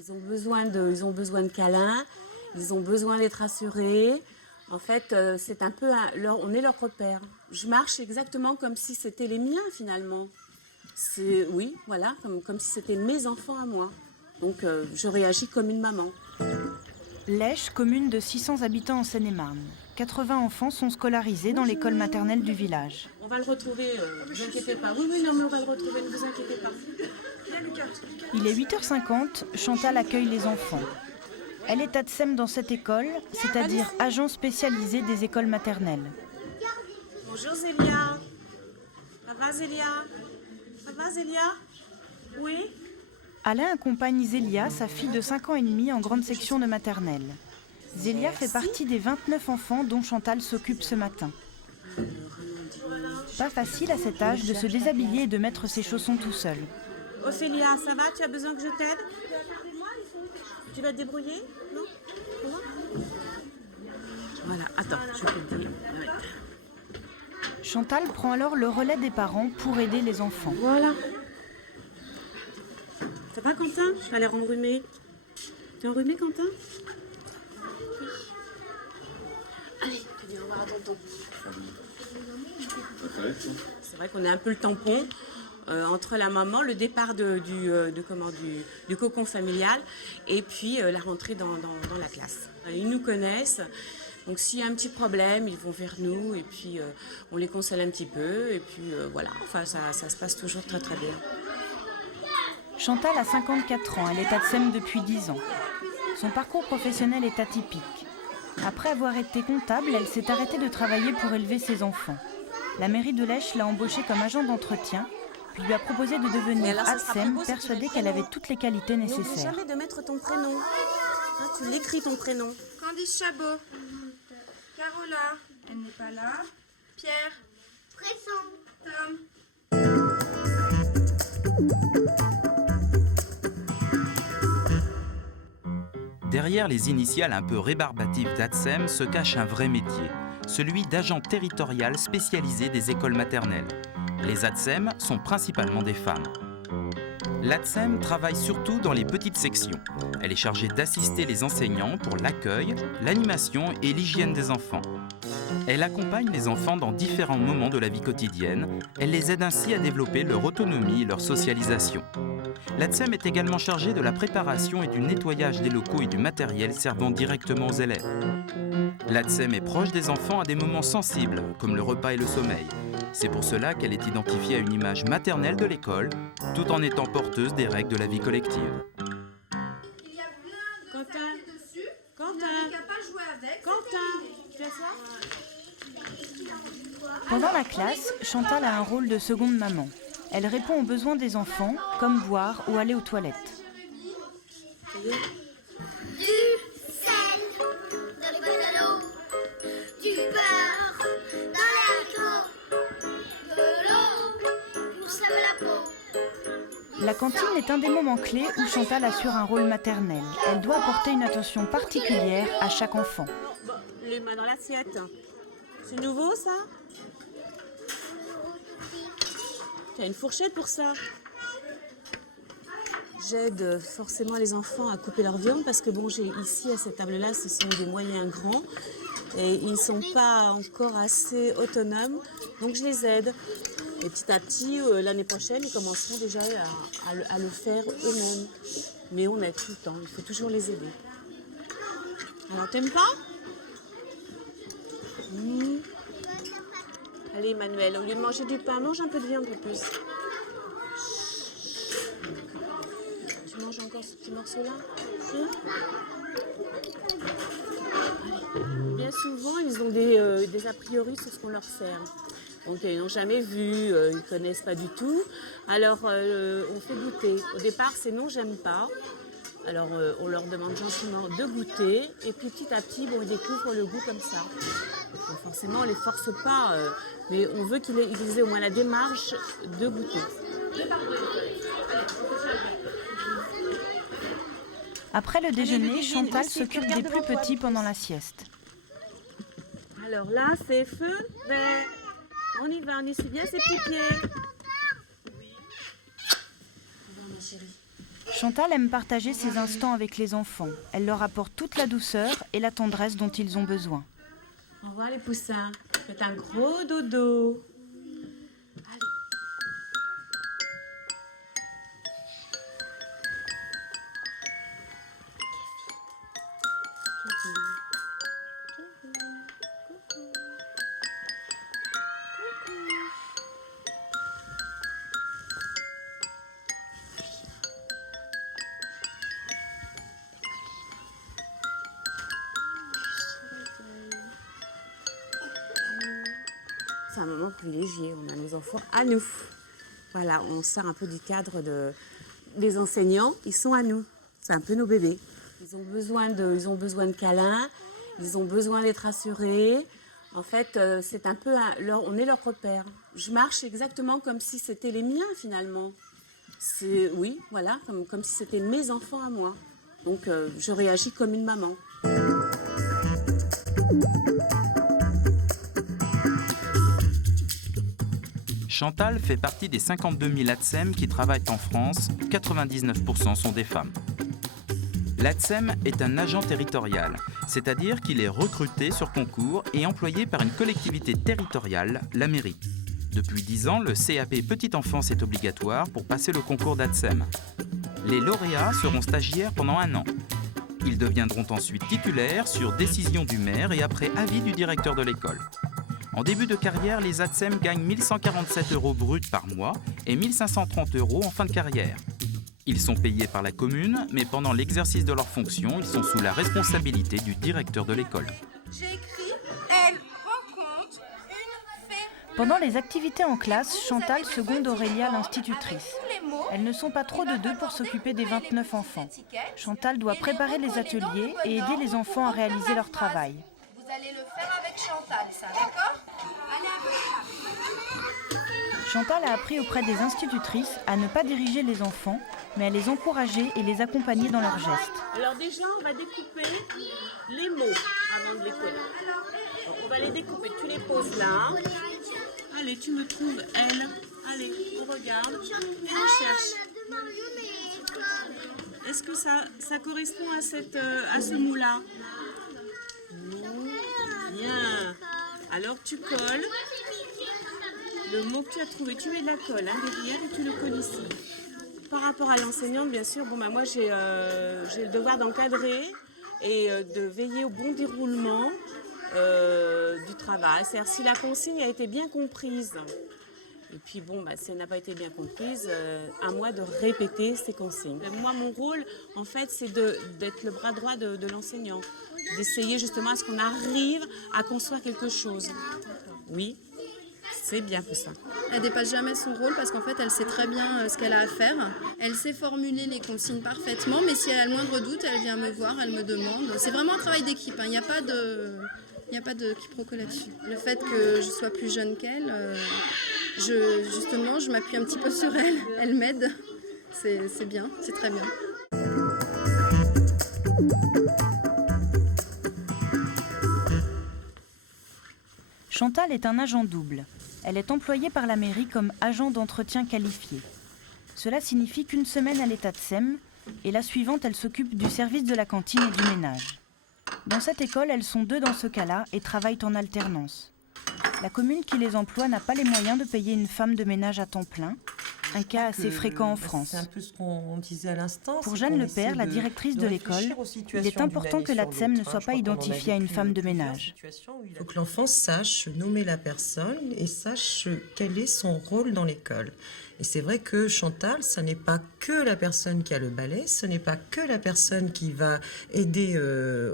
Ils ont besoin de câlins, ils ont besoin d'être rassurés. En fait, c'est un peu on est leur repère. Je marche exactement comme si c'était les miens finalement. Oui, voilà, comme si c'était mes enfants à moi. Donc je réagis comme une maman. Lesches, commune de 600 habitants en Seine-et-Marne. 80 enfants sont scolarisés dans l'école maternelle du village. On va le retrouver, ne vous inquiétez pas. Oui, non, mais on va le retrouver, ne vous inquiétez pas. Il est 8h50, Chantal accueille les enfants. Elle est ATSEM dans cette école, c'est-à-dire agent spécialisé des écoles maternelles. Bonjour Zélia. Ça va Zélia? Ça va Zélia? Oui? Alain accompagne Zélia, sa fille de 5 ans et demi, en grande section de maternelle. Zélia fait partie des 29 enfants dont Chantal s'occupe ce matin. Pas facile à cet âge de se déshabiller et de mettre ses chaussons tout seul. Ophélia, ça va? Tu as besoin que je t'aide? Tu vas te débrouiller? Non? Voilà, attends, je vais te dire. Chantal prend alors le relais des parents pour aider les enfants. Voilà. Ça va Quentin? Je vais l'air enrhumé. Tu es enrhumé Quentin? Allez, tu dis au revoir à tonton. C'est vrai qu'on est un peu le tampon entre la maman, le départ du cocon familial et puis la rentrée dans la classe. Ils nous connaissent, donc s'il y a un petit problème, ils vont vers nous et puis on les console un petit peu et puis voilà, enfin ça se passe toujours très très bien. Chantal a 54 ans, elle est ATSEM depuis 10 ans. Son parcours professionnel est atypique. Après avoir été comptable, elle s'est arrêtée de travailler pour élever ses enfants. La mairie de Lesches l'a embauchée comme agent d'entretien, puis lui a proposé de devenir ATSEM, persuadée qu'elle avait toutes les qualités nécessaires. N'oublie jamais de mettre ton prénom. Hein, tu l'écris ton prénom. Candice Chabot. Carola, elle n'est pas là. Pierre. Tom. Derrière les initiales un peu rébarbatives d'ATSEM se cache un vrai métier, celui d'agent territorial spécialisé des écoles maternelles. Les ATSEM sont principalement des femmes. L'ATSEM travaille surtout dans les petites sections. Elle est chargée d'assister les enseignants pour l'accueil, l'animation et l'hygiène des enfants. Elle accompagne les enfants dans différents moments de la vie quotidienne. Elle les aide ainsi à développer leur autonomie et leur socialisation. L'ATSEM est également chargée de la préparation et du nettoyage des locaux et du matériel servant directement aux élèves. L'ATSEM est proche des enfants à des moments sensibles, comme le repas et le sommeil. C'est pour cela qu'elle est identifiée à une image maternelle de l'école, tout en étant porteuse des règles de la vie collective. Il y a plein de Quentin. feuilles dessus. Quentin. Il n'y a pas joué avec. Quentin, tu as ça? Pendant la classe, Chantal a un rôle de seconde maman. Elle répond aux besoins des enfants, comme boire ou aller aux toilettes. Du sel dans les boîtes à l'eau, du beurre dans les haricots, de l'eau pour se laver la peau. La cantine est un des moments clés où Chantal assure un rôle maternel. Elle doit apporter une attention particulière à chaque enfant. Les mains dans l'assiette. C'est nouveau ça? Tu as une fourchette pour ça? J'aide forcément les enfants à couper leur viande parce que bon, j'ai ici à cette table-là, ce sont des moyens grands et ils ne sont pas encore assez autonomes, donc je les aide. Et petit à petit, l'année prochaine, ils commenceront déjà à le faire eux-mêmes. Mais on aide tout le temps, il faut toujours les aider. Alors, t'aimes pas? Allez, Emmanuel, au lieu de manger du pain, mange un peu de viande un peu plus. Tu manges encore ce petit morceau-là? Allez. Bien souvent, ils ont des a priori sur ce qu'on leur sert. Donc, ils n'ont jamais vu, ils ne connaissent pas du tout. Alors, on fait goûter. Au départ, c'est non, j'aime pas. Alors, on leur demande gentiment de goûter. Et puis, petit à petit, bon, ils découvrent le goût comme ça. Donc, forcément, on ne les force pas, mais on veut qu'ils aient au moins la démarche de goûter. Après le déjeuner, Allez, Chantal Ludivine, s'occupe regarde des devant plus toi. petits pendant la sieste. Alors là, c'est feu vert. On y va, on essuie bien ses petits pieds. Oui. Ma chérie. Chantal aime partager ses instants avec les enfants. Elle leur apporte toute la douceur et la tendresse dont ils ont besoin. Au revoir les poussins. Faites un gros dodo. Allez. C'est un moment privilégié, on a nos enfants à nous. Voilà, on sort un peu du cadre des enseignants, ils sont à nous, c'est un peu nos bébés. Ils ont besoin de câlins, ils ont besoin d'être rassurés. En fait, c'est un peu, on est leur repère. Je marche exactement comme si c'était les miens finalement. Oui, voilà, comme si c'était mes enfants à moi. Donc je réagis comme une maman. Chantal fait partie des 52 000 ATSEM qui travaillent en France, 99% sont des femmes. L'ATSEM est un agent territorial, c'est-à-dire qu'il est recruté sur concours et employé par une collectivité territoriale, la mairie. Depuis 10 ans, le CAP Petite Enfance est obligatoire pour passer le concours d'ATSEM. Les lauréats seront stagiaires pendant 1 an. Ils deviendront ensuite titulaires sur décision du maire et après avis du directeur de l'école. En début de carrière, les ATSEM gagnent 1 147 € bruts par mois et 1 530 € en fin de carrière. Ils sont payés par la commune, mais pendant l'exercice de leurs fonctions, ils sont sous la responsabilité du directeur de l'école. J'ai écrit, elle rencontre une fée. Pendant les activités en classe, Chantal seconde Aurélia, l'institutrice. Elles ne sont pas trop de deux pour s'occuper des 29 enfants. Chantal doit préparer les ateliers et aider les enfants à réaliser leur travail. Vous allez le faire avec Chantal, ça, d'accord? Allez, à votre table. Chantal a appris auprès des institutrices à ne pas diriger les enfants, mais à les encourager et les accompagner dans leurs gestes. Alors déjà, on va découper les mots avant de les coller. Bon, on va les découper, tu les poses là. Allez, tu me trouves elle. Allez, on regarde et on cherche. Est-ce que ça correspond à ce mot-là? Bien. Alors tu colles le mot que tu as trouvé. Tu mets de la colle derrière et tu le colles ici. Par rapport à l'enseignante, bien sûr, moi j'ai le devoir d'encadrer et de veiller au bon déroulement du travail. C'est-à-dire si la consigne a été bien comprise. Et puis si elle n'a pas été bien comprise, à moi de répéter ces consignes. Moi, mon rôle, en fait, c'est d'être le bras droit de l'enseignant. D'essayer justement à ce qu'on arrive à construire quelque chose. Oui, c'est bien pour ça. Elle dépasse jamais son rôle parce qu'en fait, elle sait très bien ce qu'elle a à faire. Elle sait formuler les consignes parfaitement, mais si elle a le moindre doute, elle vient me voir, elle me demande. C'est vraiment un travail d'équipe, il n'y a pas de quiproquo là-dessus. Le fait que je sois plus jeune qu'elle, je m'appuie un petit peu sur elle. Elle m'aide. C'est bien, c'est très bien. Chantal est un agent double. Elle est employée par la mairie comme agent d'entretien qualifié. Cela signifie qu'une semaine elle est ATSEM et la suivante elle s'occupe du service de la cantine et du ménage. Dans cette école, elles sont 2 dans ce cas-là et travaillent en alternance. La commune qui les emploie n'a pas les moyens de payer une femme de ménage à temps plein, un cas assez fréquent en France. C'est un peu ce qu'on disait à l'instant. Pour Jeanne Lepère, la directrice de l'école, il est important que l'ATSEM ne soit pas identifiée à une femme de ménage. Il faut que l'enfant sache nommer la personne et sache quel est son rôle dans l'école. Et c'est vrai que Chantal, ce n'est pas que la personne qui a le balai, ce n'est pas que la personne qui va aider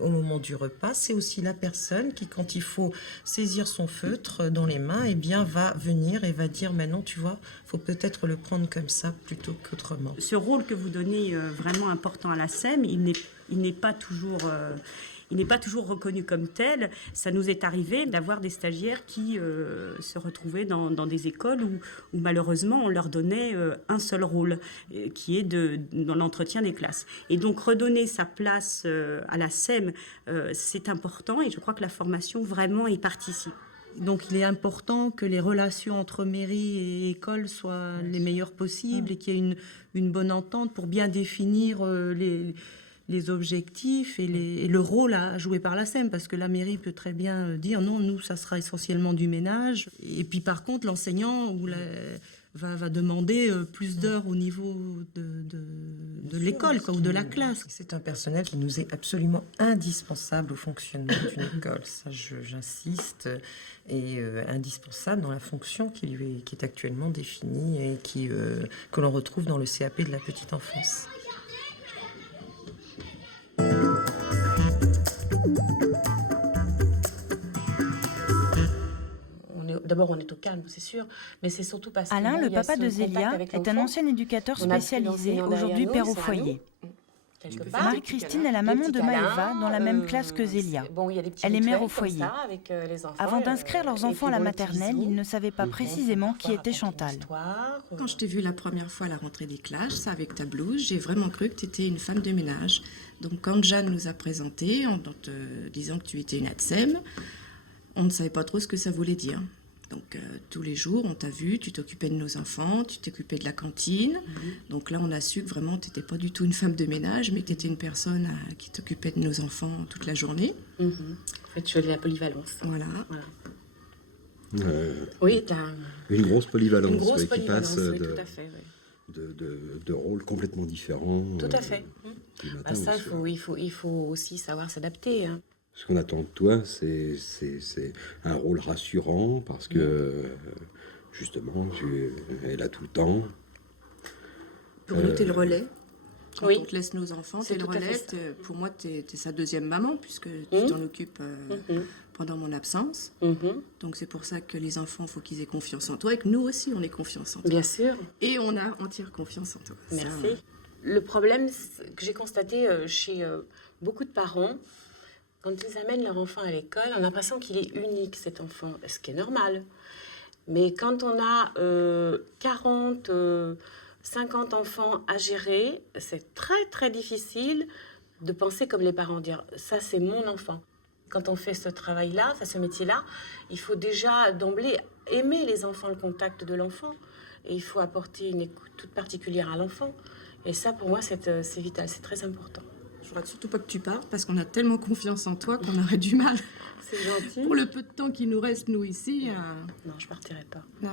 au moment du repas, c'est aussi la personne qui, quand il faut saisir son feutre dans les mains, eh bien, va venir et va dire, maintenant, tu vois, il faut peut-être le prendre comme ça plutôt qu'autrement. Ce rôle que vous donnez vraiment important à la SEM, il n'est pas toujours reconnu comme tel. Ça nous est arrivé d'avoir des stagiaires qui se retrouvaient dans des écoles où malheureusement on leur donnait un seul rôle, qui est dans l'entretien des classes. Et donc redonner sa place à la SEM, c'est important et je crois que la formation vraiment y participe. Donc il est important que les relations entre mairie et école soient les meilleures possibles et qu'il y ait une bonne entente pour bien définir les objectifs et le rôle à jouer par la SEM, parce que la mairie peut très bien dire non, nous, ça sera essentiellement du ménage. Et puis par contre, l'enseignant va demander plus d'heures au niveau de l'école ou de la classe. C'est un personnel qui nous est absolument indispensable au fonctionnement d'une école. Ça, j'insiste, et indispensable dans la fonction qui est actuellement définie et que l'on retrouve dans le CAP de la petite enfance. D'abord, on est au calme, c'est sûr, mais c'est surtout parce que... Alain, le papa de Zélia, est un ancien éducateur spécialisé, aujourd'hui père au foyer. Marie-Christine est la maman de Maëva, dans la même classe que Zélia. Elle est mère au foyer. Avant d'inscrire leurs enfants à la maternelle, ils ne savaient pas précisément qui était Chantal. Quand je t'ai vue la première fois à la rentrée des classes, avec ta blouse, j'ai vraiment cru que tu étais une femme de ménage. Donc quand Jeanne nous a présentés, en te disant que tu étais une ATSEM, on ne savait pas trop ce que ça voulait dire. Donc tous les jours, on t'a vu, tu t'occupais de nos enfants, tu t'occupais de la cantine. Donc là, on a su que vraiment, tu n'étais pas du tout une femme de ménage, mais que tu étais une personne qui t'occupait de nos enfants toute la journée. En fait, tu as de la polyvalence. Voilà. Oui, tu as une grosse polyvalence, une grosse qui polyvalence, passe tout à fait, de rôles complètement différents. Tout à fait. Ça, il faut aussi savoir s'adapter. Hein. Ce qu'on attend de toi, c'est un rôle rassurant parce que, justement, tu es là tout le temps. Pour nous, tu es le relais. Quand Oui. on te laisse nos enfants, tu C'est es le tout à fait relais. ça. Pour moi, tu es sa deuxième maman, puisque tu t'en occupes pendant mon absence. Donc c'est pour ça que les enfants, il faut qu'ils aient confiance en toi, et que nous aussi, on ait confiance en toi. Bien sûr. Et on a entière confiance en toi. Merci. Le problème que j'ai constaté chez beaucoup de parents, quand ils amènent leur enfant à l'école, on a l'impression qu'il est unique, cet enfant, ce qui est normal. Mais quand on a 40, 50 enfants à gérer, c'est très, très difficile de penser comme les parents, dire « ça, c'est mon enfant ». Quand on fait ce travail-là, ce métier-là, il faut déjà d'emblée aimer les enfants, le contact de l'enfant. Et il faut apporter une écoute toute particulière à l'enfant. Et ça, pour moi, c'est vital, c'est très important. Je ne voudrais surtout pas que tu partes, parce qu'on a tellement confiance en toi qu'on aurait du mal. C'est gentil. Pour le peu de temps qui nous reste, nous, ici... Non, je partirai pas. Non.